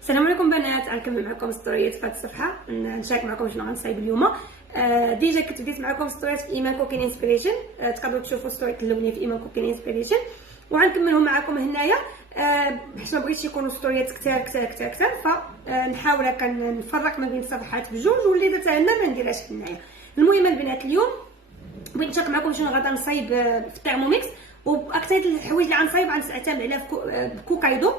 السلام عليكم بنات، غنكمل معكم ستوريات في هذه الصفحه. نشارك معكم شنو غنصايب اليوم. ديجا كنت بديت معكم ستوريات في ايمان كوكين انسبيريشن. تقدروا تشوفوا ستوري الاولانيه في ايمان كوكين انسبيريشن وغنكملهم معكم هنايا. حيت ما بغيتش يكونوا ستوريات كثار فنحاول هكا نفرق ما بين الصفحات بجوج، واللي درت انا ما نديرهاش هنايا. المهم البنات اليوم بغيت نشارك معكم شنو غادا نصايب في الترموميكس، واكثر الحوايج اللي غنصايب غنعتمد عليها في كوكايدو.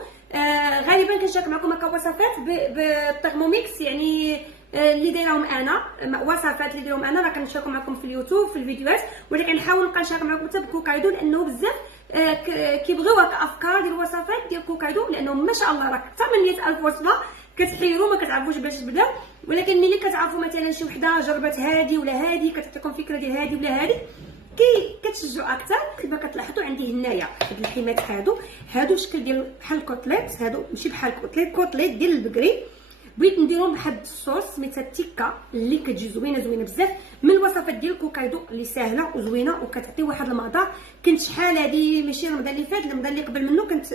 غالبا كنشارك معكم هكا وصفات بالترموميكس، يعني اللي دايرهم انا وصفات اللي دايرهم انا راه كنشارك معكم في اليوتيوب في الفيديوهات، ولكن نحاول نبقى نشارك معكم حتى بكوكايدو لانه بزاف كيبغيو هكا افكار ديال الوصفات ديال كوكايدو، لانه ما شاء الله راه اكثر من 100,000 وصفه كتحيروا ما كتعرفوش باش تبدا. ولكن ملي كتعرفوا مثلا شي وحده جربت هذه ولا هذه كتعطيكم فكره ديال هذه ولا هذه كتشجعوا اكثر. كما كتلاحظوا عندي هنايا هاد الحمات هادو شكل ديال بحال الكوتليت، هادو ماشي بحال كوتليت ديال البقري. بغيت نديرهم بواحد الصوص سميتها تيكا اللي كتجي زوينه بزاف من الوصفات ديال كوكايدو اللي ساهله وزوينه وكتعطي واحد المذاق. كنت شحال هذه ماشي رمضان اللي فات، رمضان اللي قبل منه كنت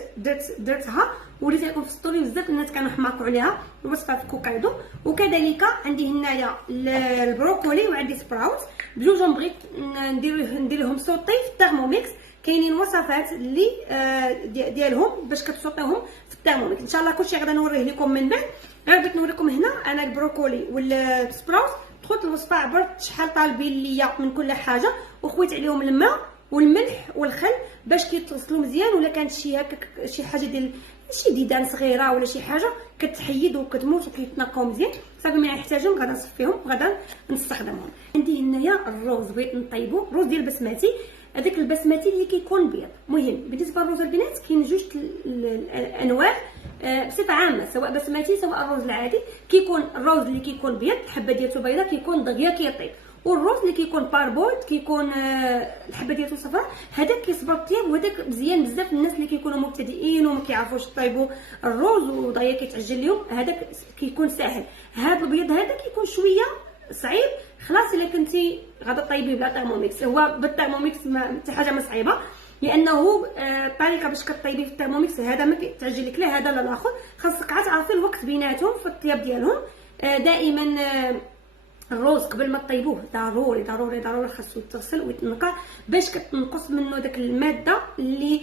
درتها وريت لكم في ستوري، بزاف الناس كانوا حماقوا عليها الوصفه في كوكايدو. وكذلك عندي هنايا البروكولي وعندي سبراوت بجوجهم بغيت ندير لهم صوتي في الترموميكس. كاينين وصفات اللي ديالهم باش كتسوطيهم في الترموميكس. ان شاء الله كلشي غادا نوريه لكم من بعد. غير بغيت نوريكم هنا انا البروكولي والسبراوت دخلت الوصفه عبرت شحال طالبين ليا من كل حاجه، وخويت عليهم الماء والملح والخل باش كيتغسلوا مزيان. ولا كانت شي هكا شي حاجه ديال شي ديدان صغيره ولا شي حاجه كتحيد وكتموت وكيتنقاو مزيان صافي. ملي نحتاجهم غادا نصفيهم وغادا نستخدمهم. عندي هنايا الروز بغيت نطيبو روز ديال البسماتي، هذاك البسماتي اللي كيكون بيض. مهم بالنسبه للروز البنات كاين جوج الانواع بصفه عامه، سواء بسماتي سواء الروز العادي. كيكون الروز اللي كيكون بيض الحبه ديالو بيضاء كيكون دغيا كيطيب، والروز اللي كيكون باربورد كيكون الحبه ديالو صفراء هذاك كيصبر الطياب. وهذاك مزيان بزاف الناس اللي كيكونوا مبتدئين وما كيعرفوش يطيبوا الروز ودغيا كيتعجل لهم، هذاك كيكون ساهل. هذا البيض هذا كيكون شويه صعيب. خلاص الا كنتي غادا طيبيه بلا ترموميكس، هو بالترموميكس حتى حاجه ما صعيبه، لانه الطريقه باش كطيبي في الترموميكس هذا ما كيتعجل لك لا هذا لا الاخر. خاصك عاد تعرفي الوقت بيناتهم في الطياب ديالهم. دائما الروز قبل ما طيبوه ضروري ضروري ضروري خاصو يتغسل ويتنقع باش كتنقص منه داك الماده اللي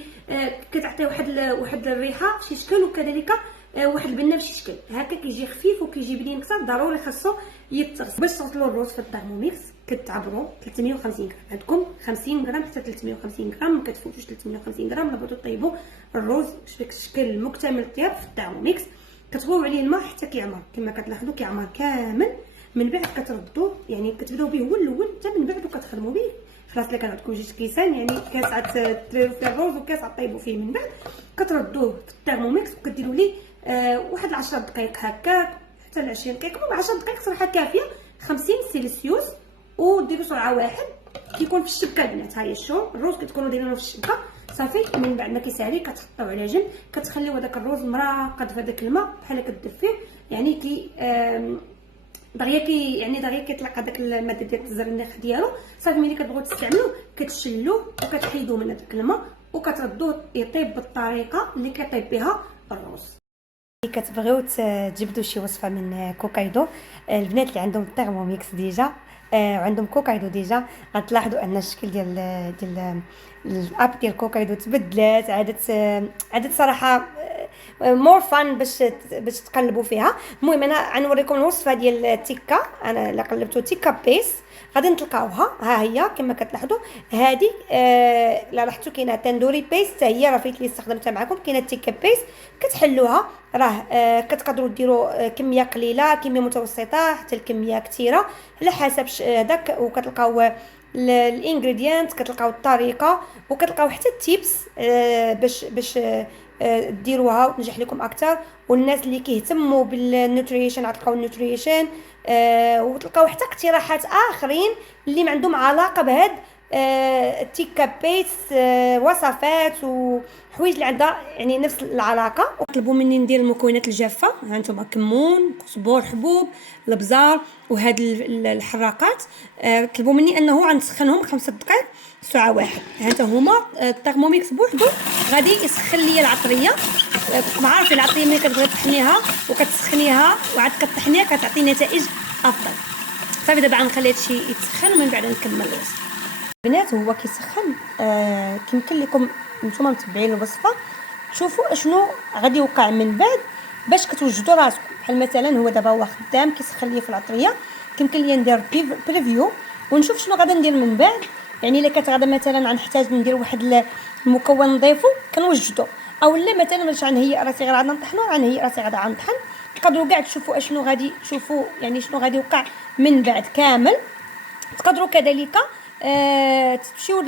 كتعطي واحد الريحه في شي شكل، وكذلك واحد البنه بشي شكل هكا كيجي خفيف وكيجي بنين كثر. ضروري خاصو يتغسل. باش تغسلوا الروز في الترموميكس كتعبروا 350 غرام، عندكم 50 غرام حتى 350 غرام، ما كتفوتوش 350 غرام. الا بغيتو طيبوا الروز في الشكل مكتمل الطياب في الترموميكس كتغويو عليه الماء حتى كيعمر. كما كتلاحظوا كيعمر كامل. من بعد كتردوه، يعني كتبداو به هو الاول حتى من بعد وكتخدموا به. خلاص الا كان عندكم جوج كيسان، يعني كاس عاد تريروا فيه الروز وكاس عاد طيبوا فيه، من بعد كتردوه في الترموميكس وكديروا ليه واحد 10 دقائق هكاك حتى ل 20 دقيقه. المهم 10 دقائق صراحه كافيه، 50 سيلسيوس، وديروا سرعه واحد كيكون في الشبكه البنات. ها هي الشوم الروز كتكونوا دايرينه في الشبكه صافي. من بعد ما كيسالي كتحطوه على جنب، كتخليو هذاك الروز مراقد في هذاك الماء بحال كتدفيه، يعني كي دغيا كيطلق هذاك الماده ديال الزرنيخ ديالو صافي. ملي كتبغيو تستعملوه كتشلوه وكتحيدوه من هذاك الماء وكتردوه يطيب بالطريقه اللي كيطيب بها الروز. كتبغيو تجبدوا شي وصفه من كوكايدو، البنات اللي عندهم الترموميكس ديجا وعندهم كوكايدو ديجا غتلاحظوا ان الشكل ديال الاب ديال كوكايدو تبدلات. عادت صراحه مور فان باش تقلبوا فيها. المهم انا غنوريكم الوصفه ديال التيكا. انا الا قلبتو تيكا بيس غادي نتلقاوها. ها هي كما كتلاحظوا هذه لا لاحظتوا كاينه تندوري بيس حتى هي راه فايت لي استخدمتها معكم. كاينه تيكا بيس كتحلوها، راه كتقدروا ديروا كميه قليله كميه متوسطه حتى الكميه كثيره على حسب هذاك. وكتلقاو الانغريدينت، كتلقاو الطريقه، وكتلقاو حتى التيبس باش ديروها وتنجح لكم اكثر. والناس اللي كيهتموا بالنوتريشن غتلقاو النوتريشن، وتلقاو حتى اقتراحات اخرين اللي ما عندهم علاقه بهاد تيكا بيس، وصفات وحوايج اللي عندها يعني نفس العلاقه. وطلبوا مني ندير المكونات الجافه، ها انتم كمون، قزبر، حبوب، الابزار وهاد الحراقات. طلبوا مني انه غنسخنهم 5 دقائق ساعه واحد. ها انت هما الترموميكس بوحدو غادي يسخن لي العطريه. كما عارفين العطريه ملي كتبغي تطحنيها وكتسخنيها وعاد كطحنيها كتعطي نتائج افضل. صافي دابا غنخلي هادشي يتسخن ومن بعد نكمل الوصفه. بنات هو كيسخن كيمكن لكم نتوما متبعين الوصفه تشوفوا اشنو غادي يوقع من بعد باش كتوجدوا راسكم. بحال مثلا هو دابا هو خدام كيسخن لي في العطريه، كيمكن لي ندير بريفيو ونشوف شنو غادا ندير من بعد. يعني الا كانت غادا مثلا غنحتاج ندير واحد المكون نضيفو كنوجدو، او لا مثلا باش غنهيئ راسي غير غادا نطحنو غنهيئ راسي غادا غنطحن. تقدروا كاع تشوفوا اشنو غادي تشوفوا يعني شنو غادي يوقع من بعد كامل. تقدروا كذلك تمشيو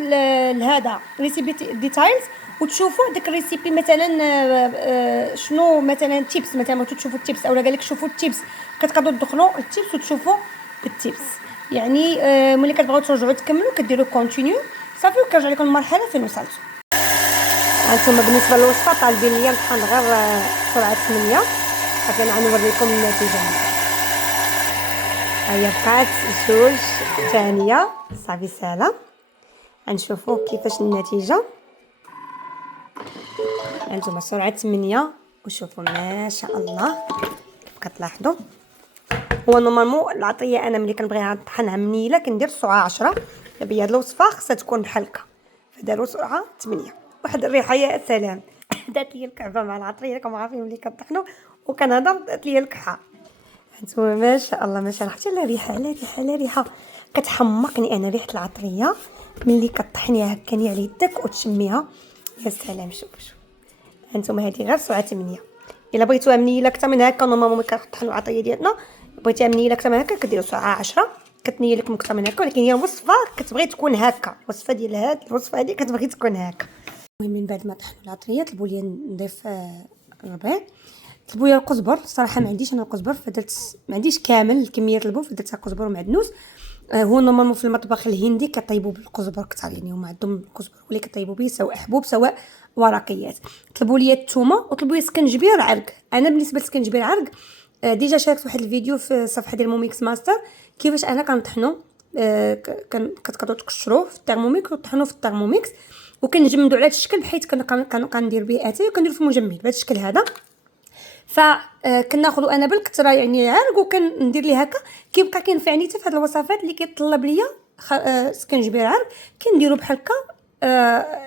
لهذا ريسيبي ديتايلز وتشوفوا داك الريسيبي مثلا شنو مثلا تيبس، مثلا تشوفوا التيبس اولا قالك شوفوا التيبس، كتقدروا تدخلوا التيبس وتشوفوا التيبس. يعني ملي كتبغيو ترجعوا تكملوا كديروا كونتينيو صافي وكنرجع لكم المرحله فين وصلتوا. هانتوما بالنسبه للوصفه طالبين ليا نطحن غير سرعه 8. صافي انا غنوريكم النتيجه. هيا بقات جوج ثانيه صافي ساهله. غنشوفوا كيفاش النتيجه. هانتوما سرعه 8 وشوفوا ما شاء الله كيف كتلاحظوا. هو نورمالمون العطريه انا ملي كنبغيها نطحنها منيله كندير سرعه 10. دابا هاد الوصفه خصها تكون بحال هكا فداروا سرعه 8. واحد الريحه يا سلام دات لي الكعبه مع العطريه. راكم عارفين ملي كنطحنوا وكنهضر دات لي الكحه. هانتوما ما شاء الله ما شاء الله. حتى لا ريحه على ريحه على ريحه كتحمقني انا ريحه العطريه ملي كطحنيها هكاني على يدك وتشميها يا سلام. شوفوا هانتوما هذه غير سرعه 8. الا بغيتوها منيله اكثر من هكا نورمالمون ملي كنطحنوا العطريه ديالنا بغيتيها منيله اكثر من هكا كديروا سرعه 10 كتنيل لكم اكثر من هكا. ولكن هي وصفه كتبغي تكون هكا، الوصفه ديال هاد الوصفه هذه كتبغي تكون هكا. المهم من بعد ما طحنوا العطريه طلبوا لي نضيف الربيع. طلبوا لي القزبر. صراحه ما عنديش انا القزبر فدرت ما عنديش كامل الكميه طلبوا فدرتها قزبر ومعدنوس. هو نورمالمون في المطبخ الهندي كطيبوا بالقزبر كثر، يعني هما عندهم القزبر اللي كطيبوا به سواء حبوب سواء ورقيات. طلبوا لي الثومه وطلبوا لي سكنجبير عرق. انا بالنسبه لسكنجبير عرق ديجا شاركت واحد الفيديو في الصفحه ديال موميكس ماستر كيفاش انا كنطحنو. كتقدروا تقشروه في الترموميكس وتطحنوه في الترموميكس وكنجمدوا على هذا الشكل بحيث كندير به اتاي وكندير في المجمد بهذا الشكل هذا. فكناخذوا انا بالكثره يعني عرق وكندير ليه هكا. كيبقى كينفعني حتى في هذه الوصفات اللي كيطلب ليا سكنجبير عرق كنديروا بحال هكا.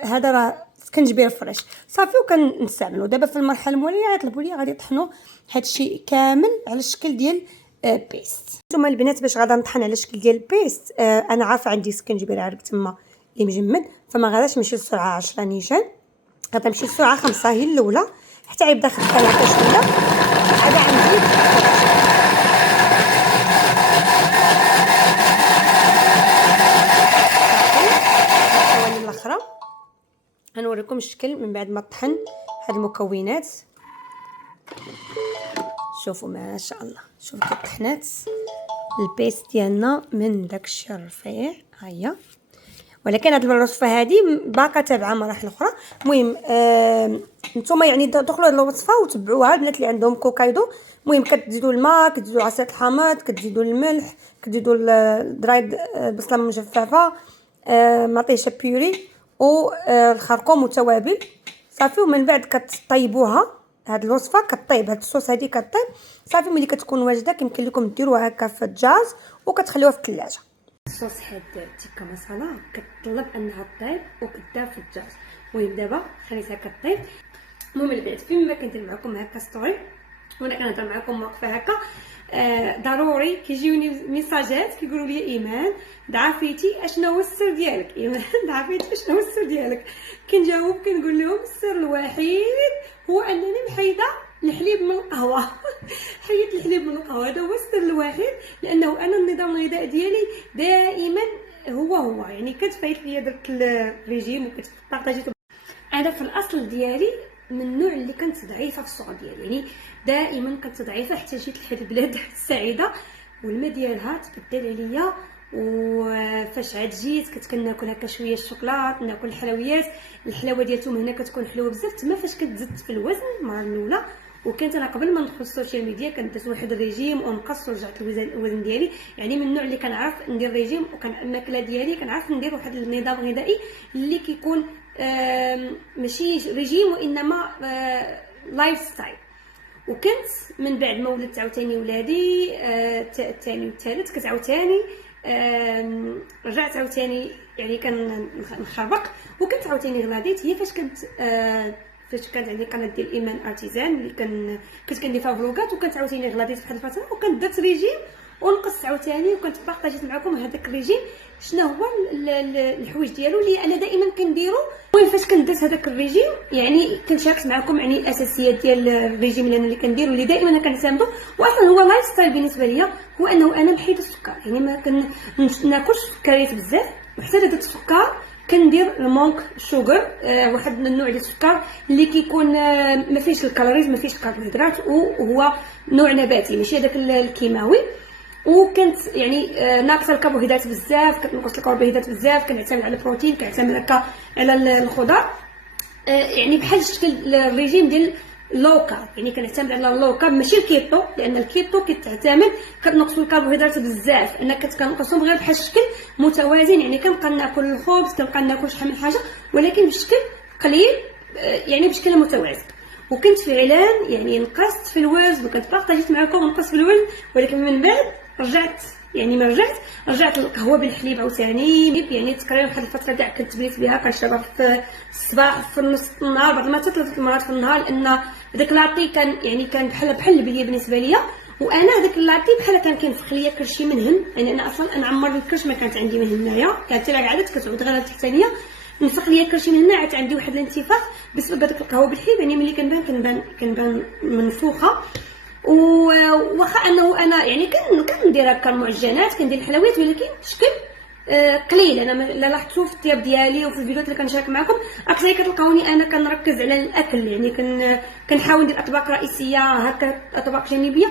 هذا راه سكنجبير فريش صافي وكنستعملوا. دابا في المرحله الموليه يطلبوا لي غادي يطحنوا هذا الشيء كامل على الشكل ديال بيست. نتوما البنات باش غادا نطحن على الشكل ديال بيست انا عارفه عندي سكنجبير عرق تما اللي مجمد فما غاداش نمشي للسرعه 10 نيشان، غادا نمشي للسرعه 5 هي الاولى حتى يبدا خدام هكا شويه. عاد عندي الثواني الاخرى غنوريكم الشكل من بعد ما طحن هاد المكونات. شوفوا ما شاء الله شوفوا كيف طحنات البيست ديالنا من داكشي الرفيع. هيا ولكن هاد الوصفه هذه باقا تابعه مراحل اخرى. المهم نتوما يعني دخلوا هاد الوصفه وتبعوها. البنات اللي عندهم كوكايدو المهم كتزيدوا الماء كتزيدوا عصير الحامض كتزيدوا الملح كتزيدوا الدرايد البصله المجففه مطيشه بيوري والخرقوم والتوابل صافي. ومن بعد كتطيبوها. هاد الوصفه كطيب هاد الصوص هذه كطيب صافي. ملي كتكون واجده كيمكن لكم ديروها هكا في الجاز وكتخليوها في الثلاجه. الصوص هاد تيكا مسالا كتطلب انها طيب وكدار في الجاز. المهم دابا خليتها كطيب. المهم البنات فيما كندير معكم هكا ستوري وانا كنهضر معكم واقفه هكا ضروري كيجيوني ميساجات كيقولوا لي ايمان ضعفيتي اشنو هو السر ديالك. ايمان ضعفيتي اشنو هو السر ديالك؟ كنجاوب كنقول لهم السر الوحيد هو انني محيده الحليب من القهوه. حيدت الحليب من القهوه هذا هو السر الوحيد. لانه انا النظام الغذائي ديالي دائما هو يعني كتفايت ليا درت الريجيم وكتبارطاجيتو. انا في الاصل ديالي من النوع اللي كنت ضعيفه في الصغر ديالي، يعني دائما كنت ضعيفه حتى جيت لهاد البلاد السعيده والماء ديالها تبدل عليا وفاش عاد جيت كنت كناكل هكا شويه الشوكولات، ناكل الحلويات. الحلاوه ديالتهم هنا كتكون حلوه بزاف. تما فاش كنت في الوزن المره الاولى، وكانت انا قبل ما ندخل السوشيال ميديا كنت درت واحد الريجيم ونقص ورجعت الوزن ديالي. يعني من النوع اللي كنعرف ندير ريجيم، وكان الماكله ديالي كنعرف ندير واحد النظام غذائي اللي كيكون ماشي ريجيم وانما لايف ستايل. وكنت من بعد ما ولدت عاوتاني ولادي الثاني والثالث كنت عاوتاني رجعت عاوتاني يعني كنخربق، وكنت عاوتاني غلاديت. هي فاش كانت عندي قناه ديال ايمان ارتيزان اللي كنت كندير فيها فلوغات، وكنت عاوتاني غلاديت في واحد الفتره، وكنت درت ريجيم ونقصت عاوتاني، وكنت بارطاجيت معكم هذاك الريجيم شنو هو الحوايج ديالو اللي انا دائما كنديرو. المهم فاش كندرت هذاك الريجيم يعني كنشارك معكم يعني الاساسيات ديال الريجيم اللي كنديرو اللي دائما انا كنعتمدو. واصلا هو لايف ستايل بالنسبه ليا هو انه انا محيد السكر، يعني ما كناكلش سكريات بزاف، وحتى درت السكر كندير المونك شوغر، واحد من النوع ديال السكر اللي كيكون ما فيهش الكالوريز، ما فيهش الكربوهيدرات، وهو نوع نباتي ماشي هذاك الكيماوي. وكنت يعني ناقصه الكربوهيدرات بزاف، كنقص الكربوهيدرات بزاف، كنعتمد على البروتين، كنعتمد هكا على الخضر، يعني بحال شكل الريجيم ديال لو كارب. يعني كنعتمد على اللو كارب ماشي الكيتو، لان الكيتو كتعتمد كنقصوا الكربوهيدرات بزاف، انا كنقصهم غير بحال شكل متوازن. يعني كنبقى ناكل الخبز، كنبقى ناكل شحال من حاجه، ولكن بشكل قليل، يعني بشكل متوازن. وكنت فعلا يعني نقصت في الوزن، وكنت بارطاجيت معكم نقص في الوزن، ولكن من بعد رجعت. يعني ما رجعت القهوه بالحليب عاوتاني. يعني تقريبا واحد الفتره كاع كنت بليت بها، كنشربها في الصباح في نص النهار، بعض المرات 3 مرات في النهار، لان داك لاطي كان بحال البليه بالنسبه ليا. وانا داك اللاطي بحال كان كينفخ ليا كرشي منهن، يعني انا اصلا انا عمر الكرش ما كانت عندي من هنايا، كانت غير عادت كتعود غير التحتانيه نفخ ليا كرشي من هنا، عاد عندي واحد الانتفاخ بسبب هذاك القهوه بالحليب. يعني ملي كنبان منفوخه. وواخا انه انا يعني كندير هكا المعجنات، كندير الحلويات، ولكن بشكل قليل. انا لا لاحظتوا في الطياب ديالي وفي الفيديوهات اللي كنشارك معكم اكثر كتلقاوني انا كنركز على الاكل. يعني كنحاول ندير اطباق رئيسيه هكا، اطباق جانبيه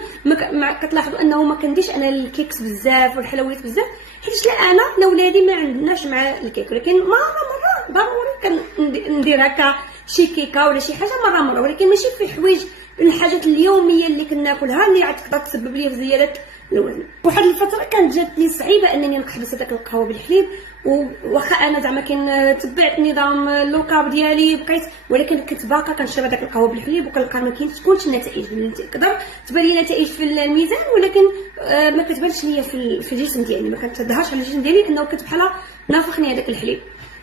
ما كتلاحظوا انه ما كنديرش انا الكيكس بزاف والحلويات بزاف، حيت لا انا لا ولادي ما عندناش مع الكيك. ولكن مره ضروري كندير هكا شي كيكه ولا شي حاجه مره، ولكن ماشي في حوايج الحاجات اليوميه اللي كناكلها اللي عاد تقدر تسبب لي في زياده الوزن. واحد الفتره كانت جاتني صعيبه انني نحبس هذاك القهوه بالحليب، واخا انا زعما تبعت نظام لو كارب ديالي بقيت، ولكن كنت باقا كنشرب هذاك القهوه بالحليب، وكنلقى ما كتكونش النتائج. تقدر تبان لي نتائج في الميزان، ولكن ما كتبانش ليا في الجسم ديالي، ما كتظهرش على الجسم ديالي انه كنت بحال نافخني هذاك الحليب.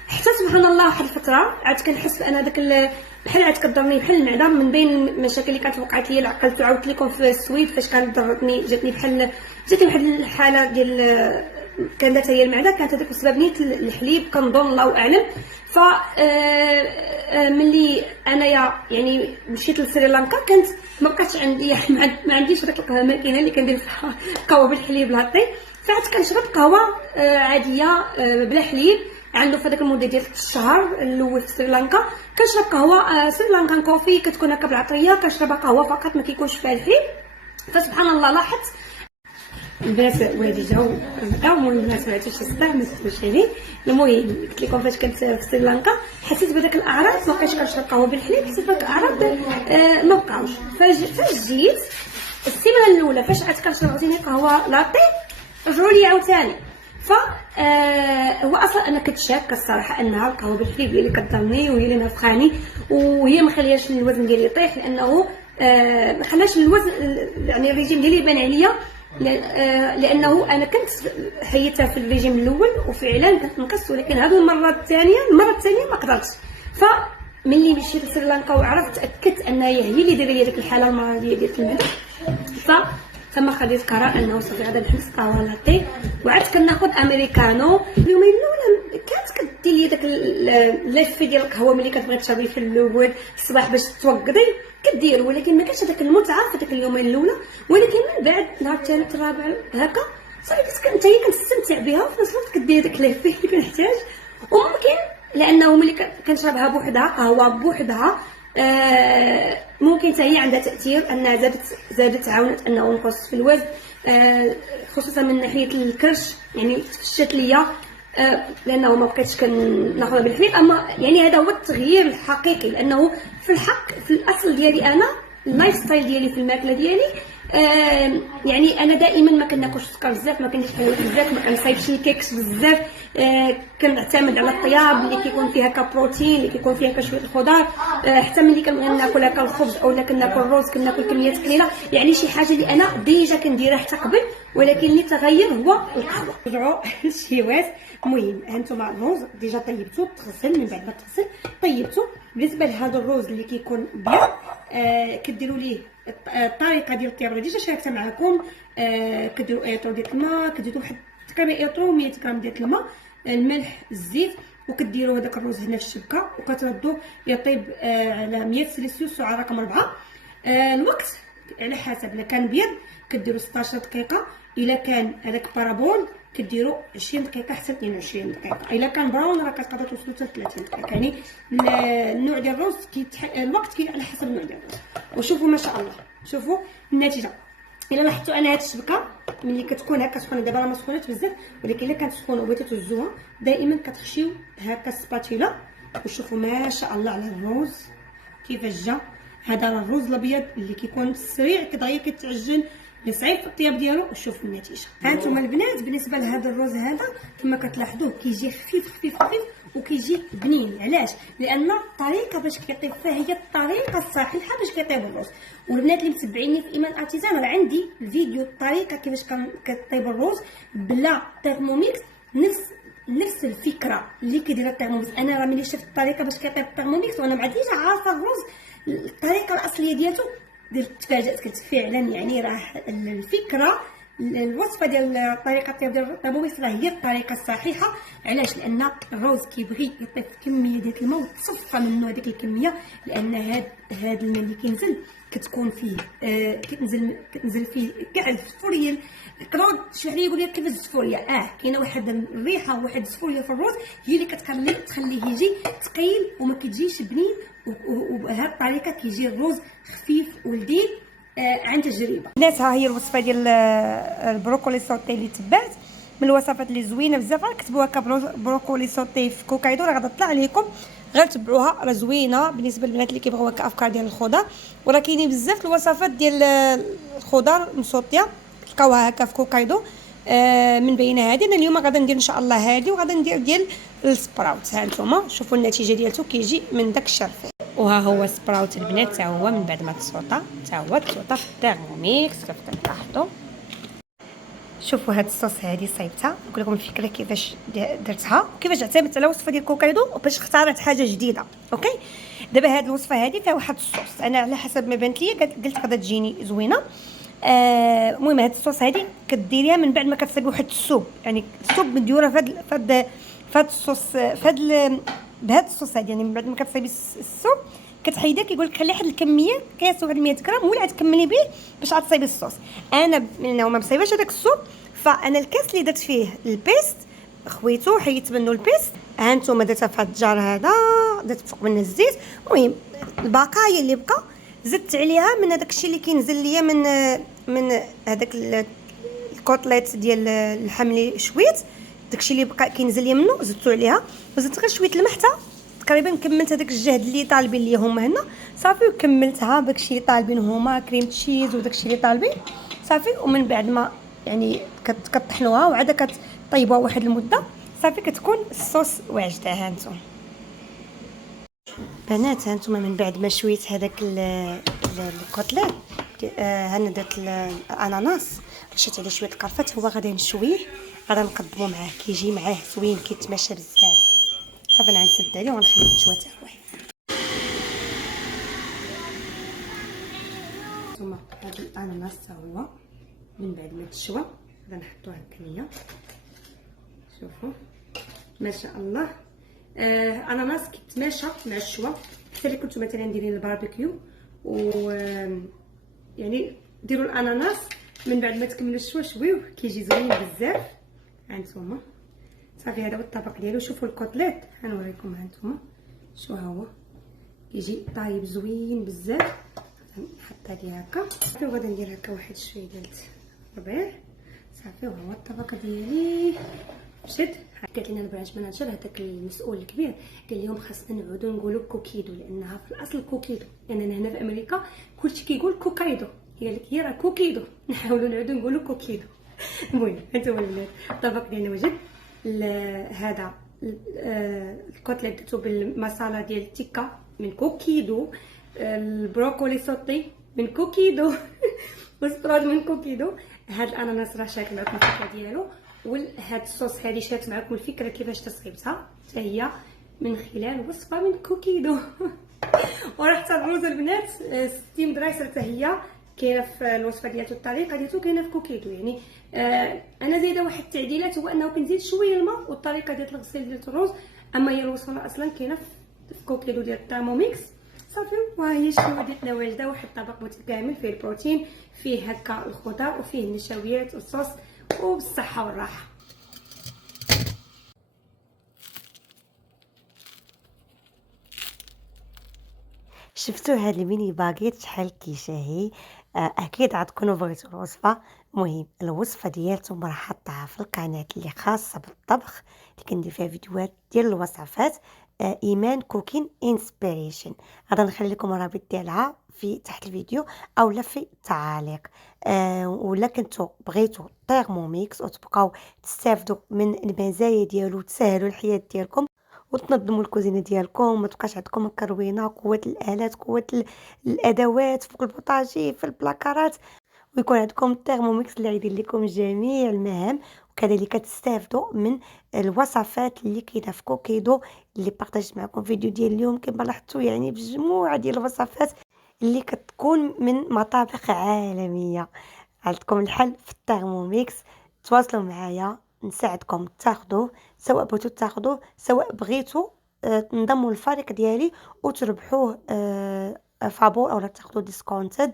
حتى سبحان الله واحد الفتره عاد كنحس بان هذاك بحال عاد كضرني بحال المعده. من بين المشاكل اللي كانت وقعت لي عقلت عاودت لكم في السويد فاش كانت جاتني واحد الحاله ديال كانت هي المعده، كانت هذيك بسبب نيت الحليب كنظن الله اعلم. ف ملي انايا يعني مشيت لسريلانكا كانت ما بقاتش عندي ما عنديش داك الماكينه اللي كندير فيها قهوه بالحليب لاطي، فعاد كنشرب قهوه عاديه بلا حليب. عنده في هذاك المده ديال الشهر الاول في سريلانكا كنشرب قهوه سريلانكان كوفي، كتكون هكا بالعطريه، كنشربها قهوه فقط ما كيكونش فيها الحليب. فسبحان الله لاحظت البنات وهادي جاو المهم الناس ما عرفتش الصداع ما تسولش عليه. المهم قلت لكم فاش كنت في سريلانكا حسيت بهذاك الاعراض، ما بقيتش كنشرب قهوه بالحليب، حسيت بهذاك الاعراض ما بقاوش. فاش جيت السيمانه الاولى فاش عاد كنشرب عاوتاني قهوه لاطي رجعوا لي عاوتاني. ف هو اصلا انا كنت شاكه الصراحه انها القهوه بالحليب هي اللي كضرني وهي اللي نفخاني وهي ما خلياش الوزن ديالي يطيح، لانه ما خلاش الوزن يعني الريجيم ديالي يبان عليا، لانه انا كنت حيدتها في الريجيم الاول وفعلا كنت نقص، ولكن هذه المره الثانيه ما قدرتش. فملي مشيت لسريلانكا وعرفت تاكدت انها هي اللي دايره لي ديك الحاله المرضيه ديال المعده، ثم خديت قرار انه صافي غادا نحبس قهوه لاطي وعاد كناخذ امريكانو. اليومين الاولى كانت كدير لي داك اللفه ديال القهوه ملي كتبغي تشربي في الاول الصباح باش توقدي كدير، ولكن ما كانش هذاك المتعه في داك اليومين الاولى. ولكن من بعد نهار الثالث الرابع هكا صافي كنت كنستمتع بها وفي نفس الوقت كدير داك اللفه اللي كنحتاج. وممكن لانه ملي كنشربها بوحدها قهوه بوحدها ممكن حتى هي عندها تاثير انها زادت عاونت انه نقص في الوزن، خصوصا من ناحيه الكرش، يعني تفشت ليا لانه ما بقيتش كناخذها بالحليب. اما يعني هذا هو التغيير الحقيقي، لانه في الحق في الاصل ديالي انا اللايف ستايل ديالي في الماكله ديالي يعني انا دائما ما كناكلش السكر بزاف، ما كنديرش حلويات بزاف، ما كنصايبش الكيكس بزاف، كنعتمد على الطياب اللي كيكون فيها كبروتين، اللي كيكون فيها كشويه الخضار، حتى ملي كناكل هكا الخبز اولا كناكل الرز كناكل كميات قليله، يعني شي حاجه اللي انا ديجا كنديرها حتى قبل، ولكن اللي تغير هو القهوه. نرجعوا للشيوات. المهم هانتوما الرز ديجا طيبتو، تغسل، من بعد ما تغسل طيبتو. بالنسبه لهذا الرز اللي كيكون ابيض كديروا ليه الطريقه ديال الطياب ديجا شاركتها معكم. كديروا ايطرو ديال الماء، كديروا واحد تقريبا ايطرو 100 غرام ديال الماء، الملح، الزيت، وكديروا هذاك الرز هنا في الشبكه وكتردوه يطيب على 100 سلسيوس على رقم 4. الوقت على حسب، الا كان بيض كديروا 16 دقيقه، الا كان هذاك بارابول كديروا 20 دقيقه حتى 22 دقيقه، الا كان براون راه كتقدروا توصلوا حتى 30 دقيقه. يعني النوع ديال الرز الوقت على حسب النوع ديال الرز. وشوفوا ما شاء الله، شوفوا النتيجه. الا لاحظتوا انا هاد الشبكه ملي كتكون هكا سخونه، دابا راه ما سخونات بزاف، ولكن الا كانت سخونه وبغيتو تهزوها دائما كتخشيو هكا السباتيلا. وشوفوا ما شاء الله على الرز كيفاش جا. هذا الرز الابيض اللي كيكون سريع كدغيا كيتعجن، اللي صعيب في الطياب ديالو. وشوفوا النتيجه. هانتوما البنات بالنسبه لهذا الرز هذا كما كتلاحظوه كيجي خفيف خفيف خفيف وكيجي بنين. علاش؟ لان الطريقه باش كيطيب فيها هي الطريقه الصحيحه باش كيطيب الرز. والبنات اللي متبعيني في ايمان ارتيزان راه عندي الفيديو الطريقه كيفاش كطيب الرز بلا تيرموميكس، نفس الفكره اللي كيدير التيرموميكس. انا راه ملي شفت الطريقه باش كيطيب التيرموميكس وانا مع ديجا عارفه الرز الطريقه الاصليه ديالته، تفاجات قلت فعلا يعني راه الفكره الوصفه ديال طريقه الطياب ديال التيرموميكس راه هي الطريقه الصحيحه. علاش؟ لان الرز كيبغي يطيب كميه ديال الماء وتصفى منه هذيك الكميه، لان هاد الماء اللي كينزل كتكون فيه كتنزل فيه كاع الفوريه. الكرود شي واحد يقول لي كيفاش الزفوريه، كاينه واحد الريحه وواحد الزفوريه في الرز هي اللي تخليه يجي ثقيل وما كتجيش بنين. وبهذه الطريقه كيجي الرز خفيف ولذيذ عن تجربه. الناس ها هي الوصفه ديال البروكولي سوتي اللي تبعت من الوصفات اللي زوينه بزاف. كتبوها كبروكولي سوتي في كوكايدو، راه غادا تطلع لكم، غير تبعوها راه زوينه بالنسبه للبنات اللي كيبغيو هكا افكار ديال الخضر. وراه كاينين بزاف الوصفات ديال الخضر مسوطيه تلقاوها هكا في كوكايدو. من بينها هذه انا اليوم غادا ندير ان شاء الله هذه، وغادا ندير ديال السبراوت. ها نتوما شوفوا النتيجه ديالته كيجي من داك الشرفه. وها هو سبراوت البنات، حتى هو من بعد ما تسوطا تسوطا في التيرموميكس كيف كتلاحظوا. شوفوا هاد الصوص هذه صايبتها، نقول لكم الفكره كيفاش درتها وكيفاش اعتمدت على وصفه ديال كوكايدو باش اختارت حاجه جديده. اوكي دابا هاد الوصفه هذه فيها واحد الصوص انا على حسب ما بانت لي قلت غادا تجيني زوينه. المهم هاد الصوص هذه كديريها من بعد ما كتصايبي واحد السوب، يعني السوب مديوره فهاد الصوص بهاد الصوص هذه، يعني من بعد ما كتصايبي السوب كتحيديه كيقول لك خلي واحد الكميه قياس واحد 100 غرام ولا تكملي به باش عتصايبي الصوص. انا لانه ما مصايباش هذاك السوب، فانا الكاس اللي درت فيه البيست خويتو حيدت منه البيست. ها نتوما درتها في هاد الجار هذا، درت فوق منه الزيت. المهم البقايا اللي بقى زدت عليها من هذاك الشيء اللي كينزل ليا من هذاك الكوتليت ديال اللحم اللي شويت، داكشي اللي بقى كينزل ليا منه زدتو عليها، وزدت غير شويه الماء حتى تقريبا كملت هذاك الجهد اللي طالبين ليا هما هنا صافي. وكملتها بداكشي اللي طالبين هما كريم تشيز وداكشي اللي طالبين صافي. ومن بعد ما يعني كطحنوها وعاد كطيبوها واحد المده صافي كتكون الصوص واجده. ها نتوما بنات، ها نتوما من بعد ما شويت هذاك الكوتليت هنا درت الاناناس، رشيت عليه شويه القرفات، هو غادي نشويه غادي نقدمو معاه كيجي معاه زوين كيتماشى بزاف. صافي انا غنسد عليه ونخليه يتشوى حتى هو. ثم هذا الاناناس حتى هو من بعد ما تشوى غادي نحطوه هكايا. شوفوا ما شاء الله اناناس كيتماشى مع الشوا. حتى اللي كنتو مثلا دايرين الباربيكيو و يعني ديروا الاناناس من بعد ما تكملوا الشوا شويوه كيجي زوين بزاف. ها نتوما صافي هذا هو الطبق ديالو. شوفوا الكوتليت غنوريكم، ها نتوما شو ها هو كيجي طايب زوين بزاف. نحط عليه هكا صافي، وغادي ندير هكا واحد شويه ديال الربيع صافي. وها هو الطبق ديالي شد. قالت لنا البرانش ماناجر هذاك المسؤول الكبير قال لهم خاصنا نعودوا نقولوا كوكيدو، لانها في الاصل كوكيدو، لاننا هنا في امريكا كلشي كيقول كوكايدو، قال لك هي راه كوكيدو، نحاولوا نعودوا نقولوا كوكيدو. المهم هانتوما الولاد الطبق ديالنا وجد. هذا الكوتليت درتو بالمصاله ديال التيكا من كوكيدو، البروكولي سوطي من كوكيدو والسطراد من كوكيدو. هاد الاناناس راه شارك معكم الفكره ديالو، وهاد الصوص هادي شارك معكم الفكره كيفاش تصايبتها حتى هي من خلال وصفه من كوكيدو. وراه حتى الروز البنات ستيم درايسر حتى هي كاينه في الوصفه ديالته، الطريقه ديالته كاينه في كوكيدو. يعني انا زايده واحد التعديلات، هو انه كنزيد شويه الماء والطريقه ديال الغسيل ديال الروز، اما هي الوصفه اصلا كاينه في كوكيدو ديال الترموميكس صافي. وها هي الشهوه ديالنا واجده، واحد الطبق متكامل فيه البروتين، فيه هكا الخضر وفيه النشويات والصوص، وبالصحه والراحه. شفتوا هاد الميني باغيت شحال كيشهي. اكيد عتكونوا بغيتوا الوصفه. مهم الوصفه ديالتهم راه حطها في القناه اللي خاصه بالطبخ اللي كندير فيها فيديوهات ديال الوصفات، ايمان كوكين انسبيريشن. غادا نخلي لكم الرابط ديالها في تحت الفيديو اولا في التعاليق. ولا كنتو بغيتوا تيرموميكس وتبقاو تستافدوا من المزايا ديالو وتسهلوا الحياه ديالكم وتنظموا الكوزينه ديالكم، ما تبقاش عندكم الكروينه، قوه الالات، قوه الادوات فوق البوطاجي في البلاكارات، ويكون عندكم الترموميكس اللي غيدير لكم جميع المهام. وكذلك تستافدوا من الوصفات اللي كاينه في كوكيدو اللي بارطاجت معكم فيديو ديال اليوم كما لاحظتوا، يعني بمجموعه ديال الوصفات اللي كتكون من مطابخ عالميه. عندكم الحل في الترموميكس. تواصلوا معايا نساعدكم تاخذوه، سواء بغيتو تاخذوه سواء بغيتو تنضموا للفريق ديالي وتربحوه فابور او تاخذوا ديسكونتد.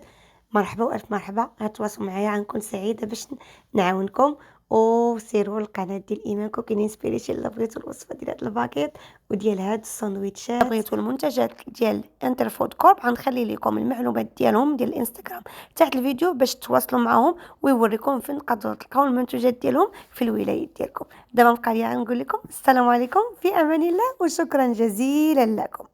مرحبا والف مرحبا، غتواصلوا معايا غنكون سعيده باش نعاونكم. وسيروا القناه ديال ايمان كوكين انسبيريشن الا بغيتوا الوصفه ديال هاد الباكيت وديال هاد الساندويتشات. بغيتوا المنتجات ديال انترفود كورب غنخلي لكم المعلومات ديالهم ديال الانستغرام تحت الفيديو باش تواصلوا معهم ويوريكم فين تقدروا تلقاو المنتجات ديالهم في الولايات ديالكم. دابا بقى لي غنقول لكم السلام عليكم في امان الله وشكرا جزيلا لكم.